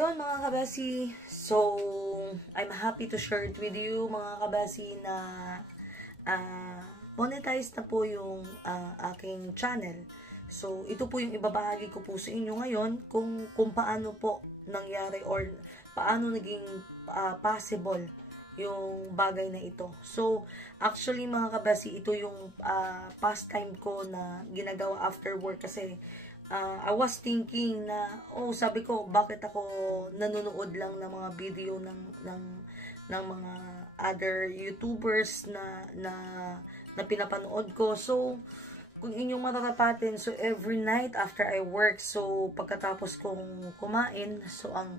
ayun mga kabesi, so I'm happy to share it with you mga kabesi na monetize na po yung aking channel. So ito po yung ibabahagi ko po sa inyo ngayon kung paano po nangyari or paano naging possible yung bagay na ito. So actually mga kabesi, ito yung pastime ko na ginagawa after work kasi I was thinking na, sabi ko, bakit ako nanonood lang ng mga video ng mga other YouTubers na pinapanood ko. So, kung inyong matatapatin, so every night after I work, so pagkatapos kong kumain, so ang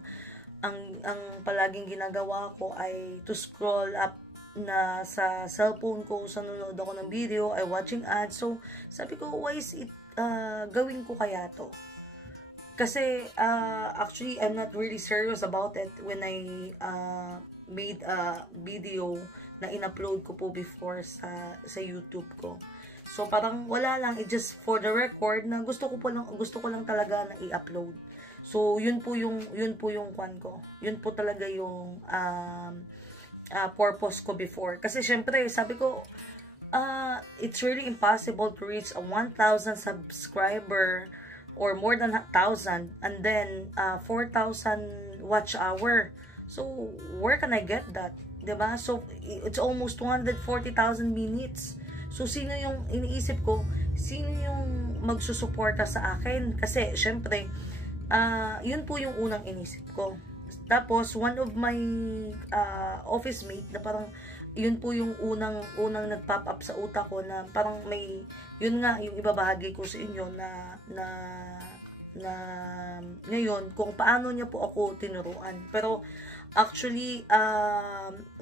palaging ginagawa ko ay to scroll up na sa cellphone ko, sa nanonood ako ng video, I watching ads. So, sabi ko, why is it gawin ko kaya to? Kasi actually I'm not really serious about it when I made a video na in-upload ko po before sa YouTube ko. So parang wala lang, it just for the record na gusto ko lang talaga na i-upload. So yun po yung kwan ko. Yun po talaga yung purpose ko before. Kasi syempre sabi ko, it's really impossible to reach a 1,000 subscriber or more than 1,000 and then 4,000 watch hour. So where can I get that? Diba? So it's almost 240,000 minutes. So sino yung iniisip ko? Sino yung magsusuporta sa akin? Kasi syempre yun po yung unang inisip ko. Tapos one of my office mate na parang yun po yung unang nag-pop up sa utak ko na parang may, yun nga yung ibabahagi ko sa inyo na ngayon kung paano niya po ako tinuruan. Pero actually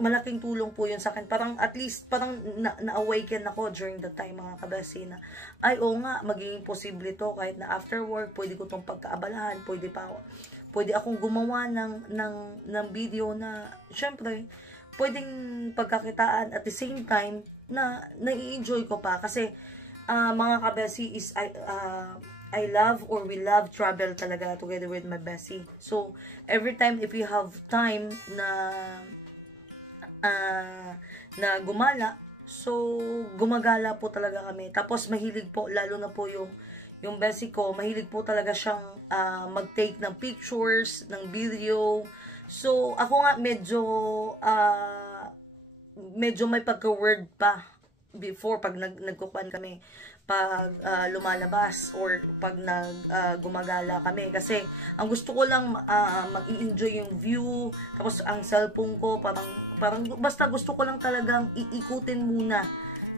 malaking tulong po yun sa akin. Parang at least parang na-awaken ako during the time mga kabesi na ay nga, magiging posible to kahit na after work pwede ko tong pagkaabalahan, pwede akong gumawa ng video na syempre pwedeng pagkakitaan at the same time na nai-enjoy ko pa kasi mga kabesi is I love or we love travel talaga together with my bestie. So every time if we have time na gumala, so gumagala po talaga kami. Tapos mahilig po, lalo na po yung bestie ko, mahilig po talaga siyang mag-take ng pictures, ng video. So, ako nga medyo may pagka-word pa before pag nagkukuhan kami, pag lumalabas or pag gumagala kami. Kasi, ang gusto ko lang mag-i-enjoy yung view, tapos ang cellphone ko, parang basta gusto ko lang talagang iikutin muna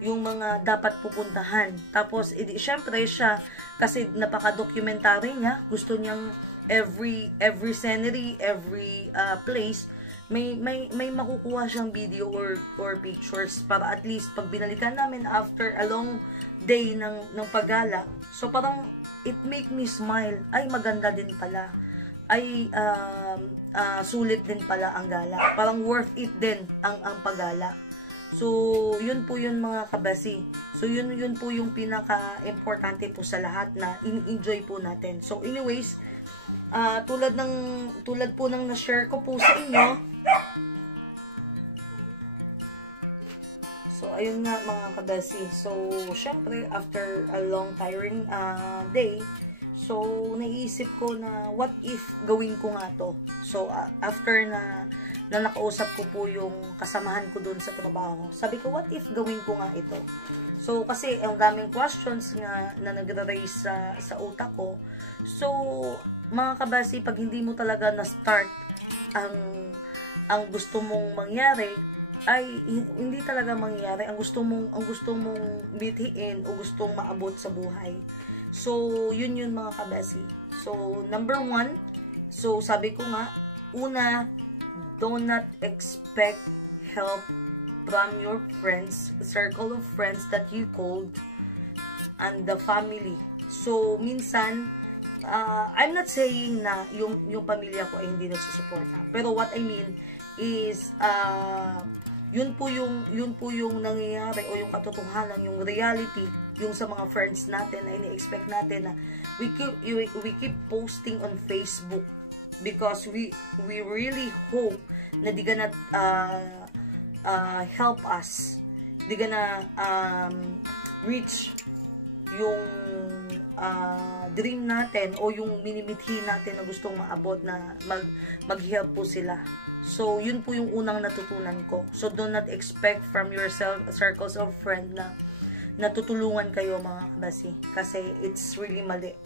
yung mga dapat pupuntahan. Tapos, syempre siya, kasi napaka-documentary niya, gusto niyang every scenery, every place, may makukuha siyang video or pictures para at least pag binalikan namin after a long day ng paggala, so parang it make me smile. Ay, maganda din pala. Ay, sulit din pala ang gala. Parang worth it din ang paggala. So, yun po yun mga kabesi. So, yun po yung pinaka-importante po sa lahat na enjoy po natin. So, anyways, tulad po ng na-share ko po sa inyo. So, ayun nga mga kabesi. So, syempre, after a long tiring day, so, naisip ko na what if gawin ko nga to. So, after na nakausap ko po yung kasamahan ko dun sa trabaho, sabi ko, what if gawin ko nga ito? So, kasi ang daming questions na nagre-raise sa utak ko. So, mga kabasi, pag hindi mo talaga na-start ang gusto mong mangyari, ay hindi talaga mangyayari ang gusto mong bithiin o gustong maabot sa buhay. So, yun mga kabasi. So, number 1, so sabi ko nga, una, do not expect help from your friends, circle of friends that you called, and the family. So, minsan, I'm not saying na yung pamilya ko ay hindi nagsusuporta. Pero what I mean is, yun po yung nangyayari o yung katotohanan, yung reality, yung sa mga friends natin na ini-expect natin na we keep posting on Facebook because we really hope na di gonna help us, di gonna reach yung dream natin o yung minimithi natin na gustong maabot, na mag-help po sila. So, yun po yung unang natutunan ko. So, do not expect from yourself circles of friends na natutulungan kayo, mga kabasi. Kasi, it's really mali.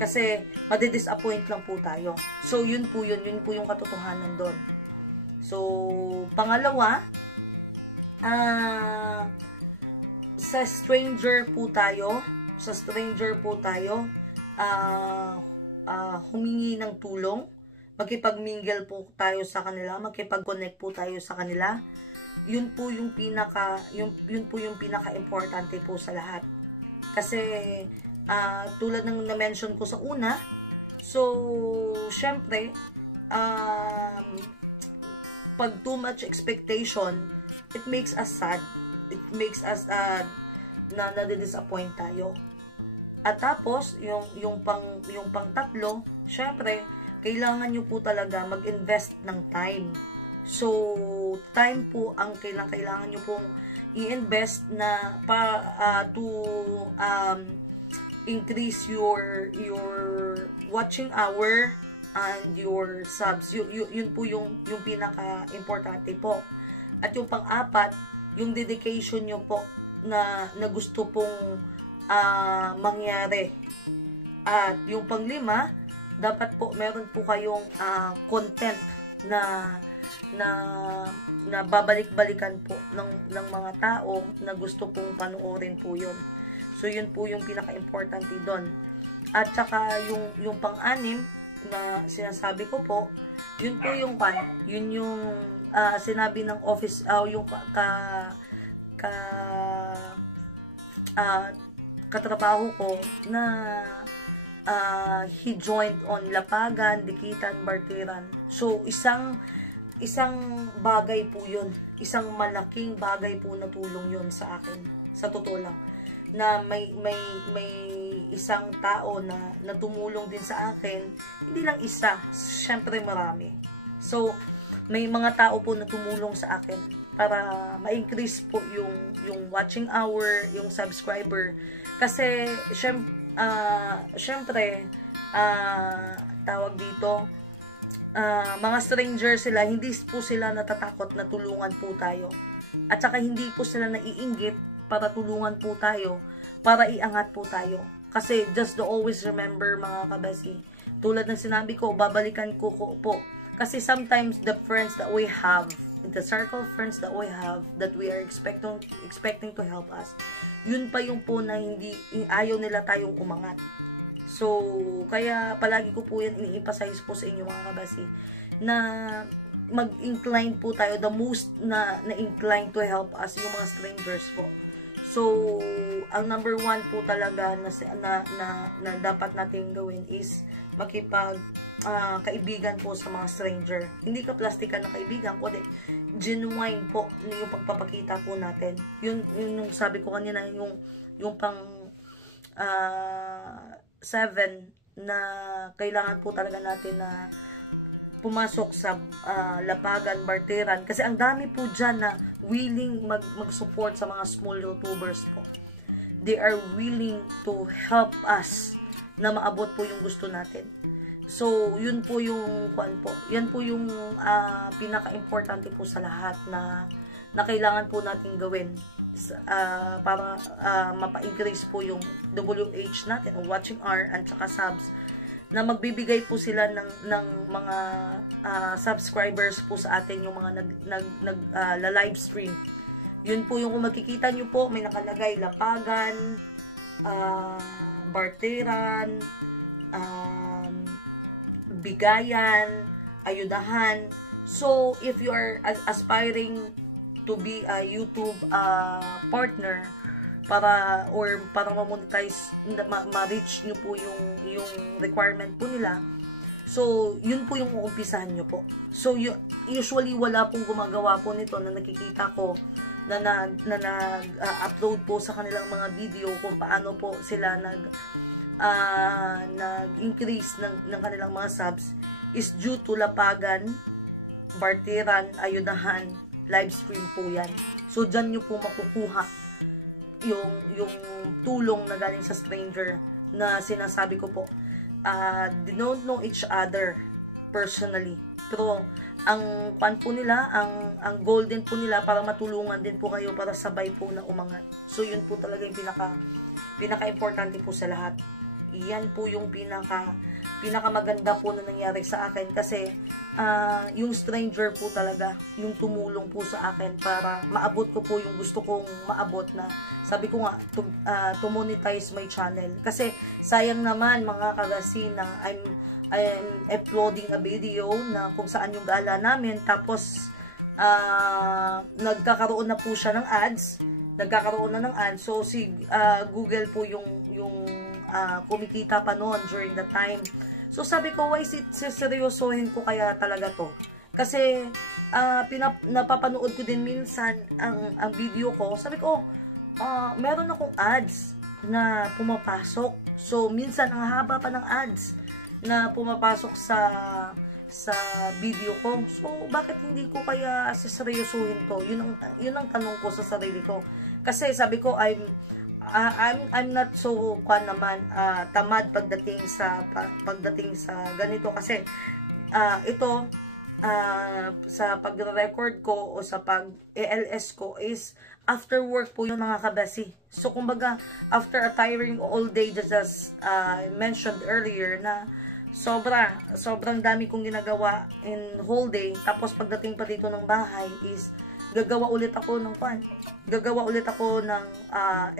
Kasi, madidisappoint lang po tayo. So, yun po yung katotohanan doon. So, pangalawa, sa stranger po tayo, humingi ng tulong, makipag-mingle po tayo sa kanila, makipag-connect po tayo sa kanila. Yun po yung pinaka-importante po sa lahat. Kasi tulad ng na-mention ko sa una, so syempre pag too much expectation, it makes us sad. It makes us na nadi-disappoint tayo. At tapos yung pang-tatlo, syempre kailangan nyo po talaga mag-invest ng time. So, time po ang kailangan nyo pong i-invest na to increase your watching hour and your subs. Yun po yung pinaka-importante po. At yung pang-apat, yung dedication nyo po na gusto pong mangyari. At yung pang-lima, dapat po meron po kayong content na babalik-balikan po ng mga tao na gusto pong panoorin po yun. So, yun po yung pinaka-importante doon. At saka yung pang-anim na sinasabi ko po, yun po yung sinabi ng office, yung katrabaho ko na he joined on Lapagan, Dikitan, Barteran. So, isang bagay po yun. Isang malaking bagay po na tulong yun sa akin. Sa totoo lang. Na may isang tao na tumulong din sa akin. Hindi lang isa. Syempre marami. So, may mga tao po na tumulong sa akin para ma-increase po yung watching hour, yung subscriber. Kasi, syempre, tawag dito, mga stranger sila, hindi po sila natatakot na tulungan po tayo. At saka hindi po sila naiinggit para tulungan po tayo, para iangat po tayo. Kasi just to always remember, mga kabasi, tulad ng sinabi ko, babalikan ko po. Kasi sometimes the friends that we have, the circle of friends that we have, that we are expecting to help us, yun pa yung po na ayaw nila tayong umangat. So, kaya palagi ko po yan ini-emphasize po sa inyo, mga kabasi, na mag-incline po tayo, the most na incline to help us yung mga strangers po. So, ang number one po talaga na dapat natin gawin is kaibigan po sa mga stranger. Hindi ka plastikan na kaibigan, kundi genuine po yung pagpapakita po natin. Yun yung sabi ko kanina, yung pang 7 na kailangan po talaga natin na pumasok sa Lapagan, Barteran. Kasi ang dami po dyan na willing mag-support sa mga small YouTubers po. They are willing to help us na maabot po yung gusto natin. So, yun po yung yan po yung pinaka-importante po sa lahat na kailangan po natin gawin para mapa-increase po yung WH natin, o watching hour and saka subs, na magbibigay po sila ng mga subscribers po sa atin, yung mga live stream. Yun po yung kung makikita nyo po, may nakalagay Lapagan, Barteran, Bigayan, Ayudahan. So, if you are aspiring to be a YouTube partner para ma-monetize, ma-reach nyo po yung requirement po nila, so yun po yung uumpisahan nyo po. So usually wala pong gumagawa po nito na nakikita ko na nag-upload po sa kanilang mga video kung paano po sila nag-increase ng kanilang mga subs. is due to lapagan, barteran, ayudahan, live stream po yan. So, dyan nyo po makukuha yung tulong na galing sa stranger na sinasabi ko po. They don't know each other personally. Pero, ang kwan po nila, ang goal din po nila para matulungan din po kayo para sabay po na umangat. So, yun po talaga yung pinaka-importante po sa lahat. Yan po yung pinakamaganda po na nangyari sa akin kasi yung stranger po talaga yung tumulong po sa akin para maabot ko po yung gusto kong maabot na sabi ko nga to monetize my channel kasi sayang naman mga kabasi na I'm uploading a video na kung saan yung gala namin tapos nagkakaroon na po siya ng ads. So si Google po yung kumikita pa noon during the time. So sabi ko, why seryosohin ko kaya talaga to? Kasi napapanood ko din minsan ang video ko. Sabi ko, meron akong ads na pumapasok. So minsan ang haba pa ng ads na pumapasok sa video ko. So bakit hindi ko kaya seryosohin to? Yun ang tanong ko sa sarili ko. Kasi sabi ko, I'm not so tamad pagdating sa ganito kasi ito sa pagre-record ko o sa pag-ELS ko is after work po yung mga kabasi. So kumbaga after a tiring all day, just as I mentioned earlier na sobrang dami kong ginagawa in whole day, tapos pagdating pa dito ng bahay is gagawa ulit ako ng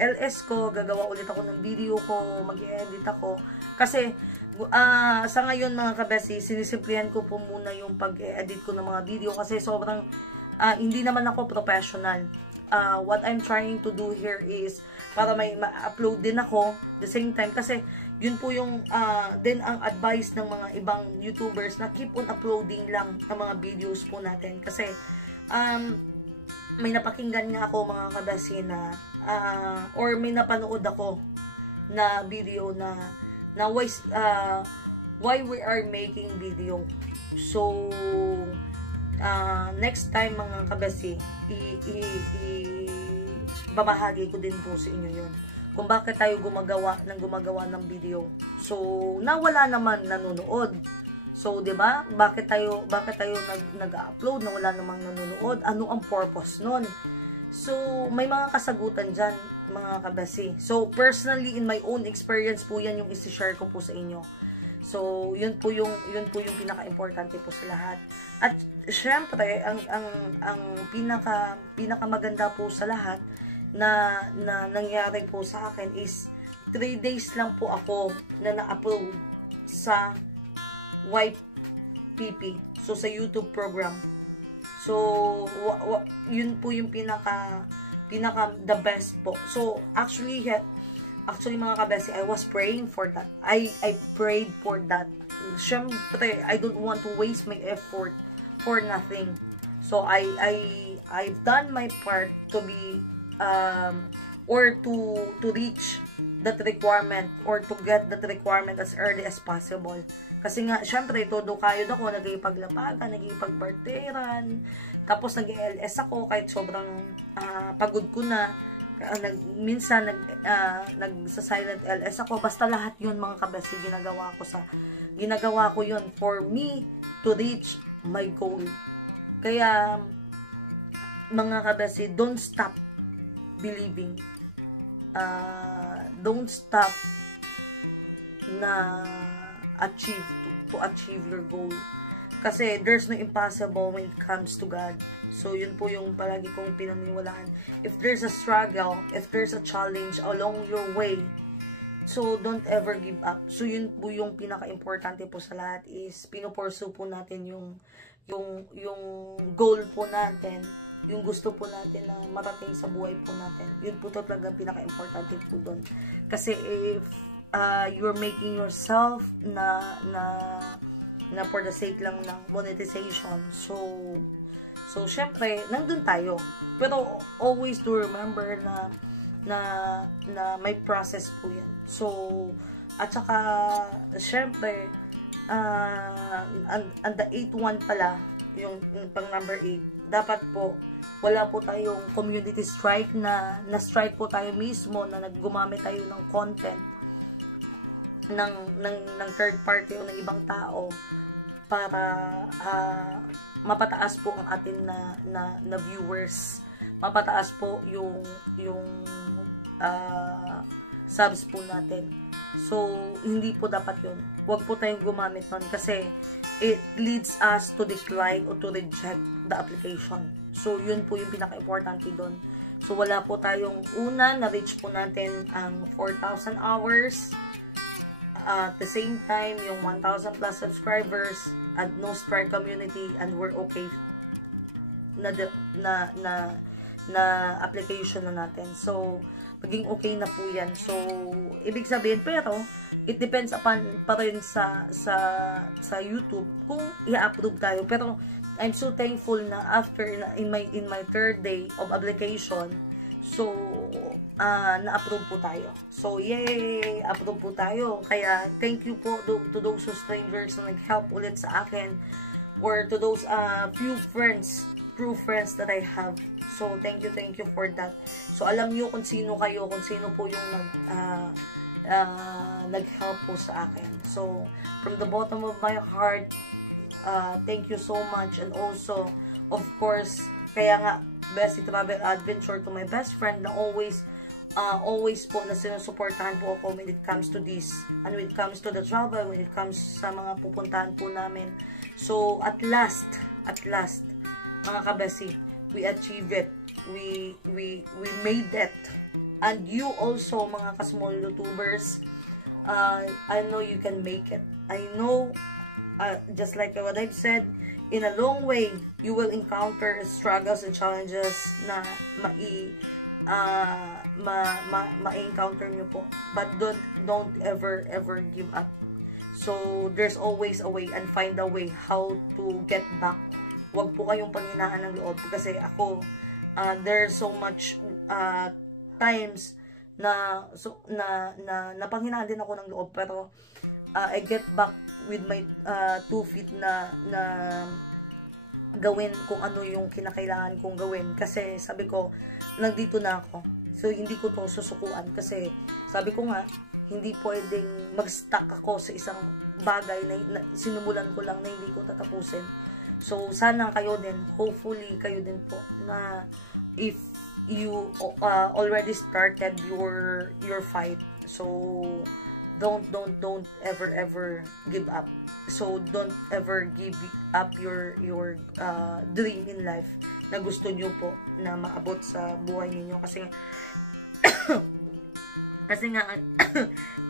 LS ko, gagawa ulit ako ng video ko, mag-edit ako. Kasi, sa ngayon mga kabesi, sinisimplihan ko po muna yung pag-edit ko ng mga video kasi sobrang, hindi naman ako professional. What I'm trying to do here is, para may ma-upload din ako, the same time, kasi, yun po yung, din ang advice ng mga ibang YouTubers na keep on uploading lang ang mga videos po natin. Kasi, may napakinggan nga ako mga kabasi na or may napanood ako na video na why we are making video. So next time mga kabasi babahagi ko din po sa inyo yun kung bakit tayo gumagawa ng video. So nawala naman nanonood. So, 'di ba? Bakit tayo nag-upload na wala namang nanonood? Ano ang purpose nun? So, may mga kasagutan diyan, mga kabasi. So, personally in my own experience po 'yan yung i-share ko po sa inyo. So, yun po yung pinaka-importante po sa lahat. At syempre, ang pinakamaganda po sa lahat na nangyari po sa akin is 3 days lang po ako na na-upload sa YPP. So, sa YouTube program. So, yun po yung pinaka the best po. So, actually mga kabesi, I was praying for that. I prayed for that. Syempre, I don't want to waste my effort for nothing. So, I've done my part to be, or to reach that requirement, or to get that requirement as early as possible. Kasi nga, syempre, todo kayod ako, nagipaglapagan, nagipagbarteran, tapos nag-LS ako, kahit sobrang pagod ko na, minsan nagsa-silent LS ako, basta lahat yun mga kabasi, ginagawa ko yun for me to reach my goal. Kaya, mga kabasi, don't stop believing. Don't stop na to achieve your goal. Kasi there's no impossible when it comes to God. So yun po yung palagi kong pinaniniwalaan. If there's a struggle, if there's a challenge along your way, so don't ever give up. So yun po yung pinaka-importante po sa lahat is pinupursue po natin yung goal po natin, yung gusto po natin na marating sa buhay po natin. Yun po talaga pinaka-importante po doon. Kasi if you're making yourself na for the sake lang ng monetization, so syempre nandun tayo, pero always do remember na may process po yan. So at saka syempre and the 8-1 pala, yung pang number 8, dapat po, wala po tayong community strike na strike po tayo mismo na naggumamit tayo ng content ng third party o ng ibang tao para mapataas po ang atin na viewers, mapataas po yung subs po natin. So, hindi po dapat yun. Huwag po tayong gumamit nun kasi it leads us to decline or to reject the application. So, yun po yung pinaka-importante doon. So, wala po tayong una, na-reach po natin ang 4,000 hours. At the same time, yung 1,000 plus subscribers and no strike community, and we're okay na application na natin. So, maging okay na po yan. So, ibig sabihin, pero, it depends upon pa rin sa YouTube kung i-approve tayo. Pero, I'm so thankful na after, in my third day of application, so, na-approve po tayo. So, yay! Approve po tayo. Kaya, thank you po to those strangers na nag-help ulit sa akin, or to those few friends, true friends that I have. So, thank you for that. So, alam nyo kung sino kayo, kung sino po yung nag-help po sa akin. So, from the bottom of my heart, thank you so much. And also, of course, kaya nga, Bessie Travel Adventure, to my best friend na always po na sinusuportahan po ako when it comes to this, and when it comes to the travel, when it comes sa mga pupuntahan po namin. So, at last, mga kabesi, we achieved it. We made it. And you also, mga ka-small YouTubers, I know you can make it. I know, just like what I've said, in a long way, you will encounter struggles and challenges na ma-encounter nyo po. But don't ever give up. So, there's always a way, and find a way how to get back. Huwag po kayong panghinaan ng loob. Kasi ako, there's so much times na napanghinaan din ako ng loob. Pero, I get back with my 2 feet na gawin kung ano yung kinakailangan kong gawin. Kasi sabi ko, nandito na ako. So, hindi ko to susukuan. Kasi, sabi ko nga, hindi pwedeng mag-stuck ako sa isang bagay na sinumulan ko lang na hindi ko tatapusin. So, sana kayo din, hopefully kayo din po, na if you already started your fight, so, don't ever give up. So, don't ever give up your dream in life na gusto nyo po na maabot sa buhay ninyo. Kasi nga,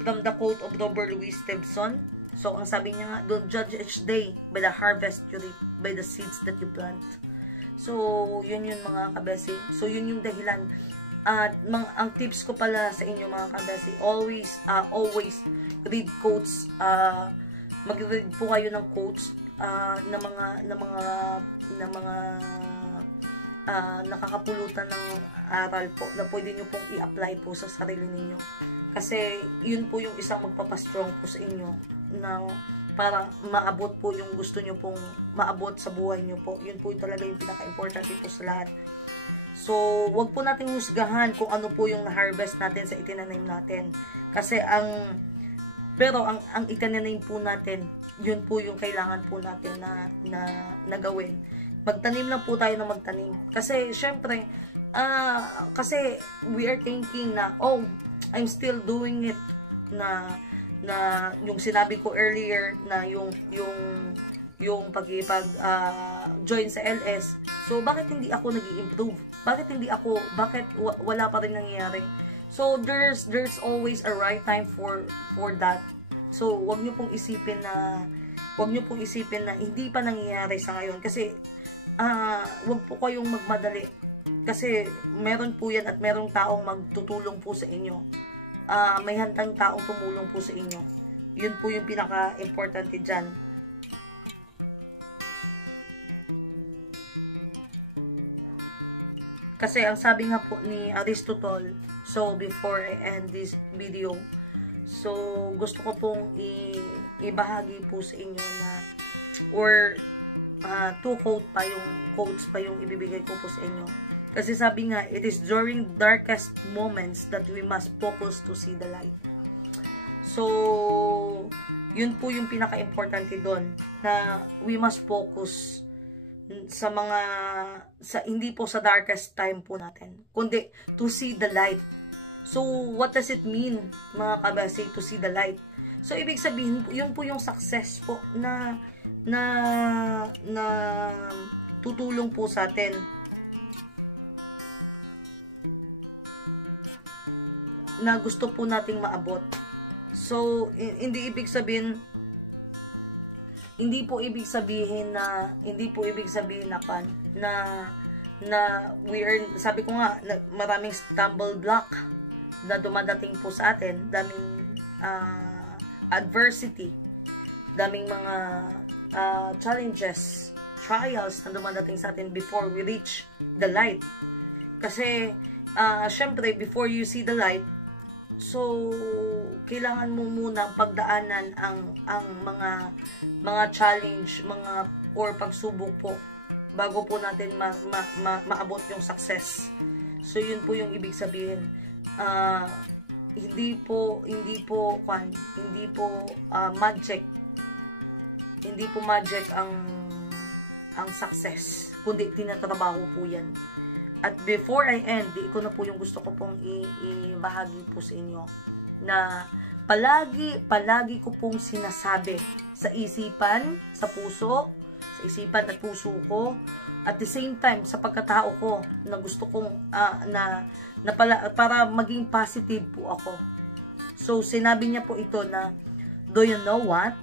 from the quote of Robert Louis Stevenson, so, ang sabi niya nga, don't judge each day by the harvest you reap, by the seeds that you plant. So, yun mga kabesi. So, yun yung dahilan. Ang tips ko pala sa inyo mga kabesi, always read quotes. Mag-read po kayo ng quotes na mga nakakapulutan ng aral po na pwede nyo pong i-apply po sa sarili ninyo. Kasi, yun po yung isang magpapastrong po sa inyo na para maabot po yung gusto nyo pong maabot sa buhay nyo po. Yun po talaga yung pinaka-importante po sa lahat. So, wag po natin husgahan kung ano po yung na-harvest natin sa itinanim natin. Kasi ang itinanim po natin, yun po yung kailangan po natin na gawin. Magtanim lang po tayo na magtanim. Kasi, syempre, kasi we are thinking na, oh, I'm still doing it, na yung sinabi ko earlier na yung join sa LS. So, bakit hindi ako nag-i-improve? Bakit wala pa rin nangyayari? So, there's always a right time for that. So, wag nyo pong isipin na hindi pa nangyayari sa ngayon. Kasi, wag po kayong magmadali. Kasi, meron po yan at merong taong magtutulong po sa inyo. May handang taong tumulong po sa inyo. Yun po yung pinaka-importante dyan. Kasi ang sabi nga po ni Aristotle, so before I end this video, So, gusto ko pong ibahagi po sa inyo na, or quotes pa yung ibibigay ko po sa inyo. Kasi sabi nga, it is during darkest moments that we must focus to see the light. So, yun po yung pinaka-importante doon, na we must focus hindi po sa darkest time po natin, kundi to see the light. So, what does it mean, mga kabesi, to see the light? So, ibig sabihin, yun po yung success po na tutulong po sa atin na gusto po nating maabot. So, hindi po ibig sabihin na we are, sabi ko nga, maraming stumble block na dumadating po sa atin, daming adversity, daming mga challenges, trials na dumadating sa atin before we reach the light. Kasi syempre, before you see the light, so kailangan mo muna pagdaanan ang mga challenge, or pagsubok po bago po natin maabot yung success. So yun po yung ibig sabihin. Hindi po magic. Hindi po magic ang success, kundi tinatrabaho po yan. At before I end, ito na po yung gusto ko pong ibahagi po sa inyo, na palagi ko pong sinasabi sa isipan, sa isipan at puso ko, at the same time sa pagkatao ko, na gusto kong para maging positive po ako. So sinabi niya po ito na, do you know what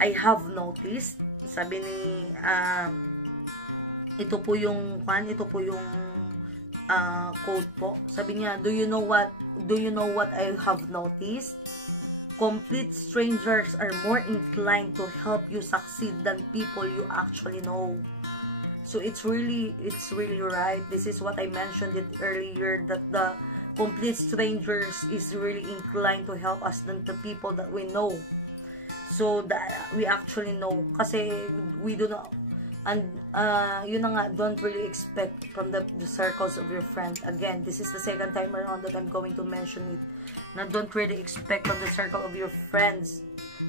I have noticed? Sabi ni ito po yung quote po. Sabi niya, do you know what I have noticed? Complete strangers are more inclined to help you succeed than people you actually know. So it's really right. This is what I mentioned it earlier, that the complete strangers is really inclined to help us than the people that we know. So that we actually know, kasi we do not, and yun na nga, don't really expect from the circles of your friends. Again, this is the second time around that I'm going to mention it, na don't really expect from the circle of your friends,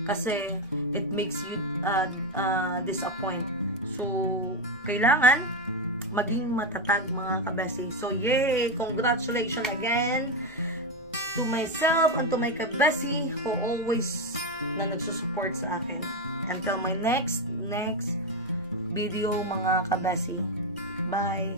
kasi it makes you disappoint. So kailangan maging matatag, mga kabesi. So yay! Congratulations again to myself and to my kabesi who always na nagsusupport sa akin. Until my next video, mga kabesi. Bye!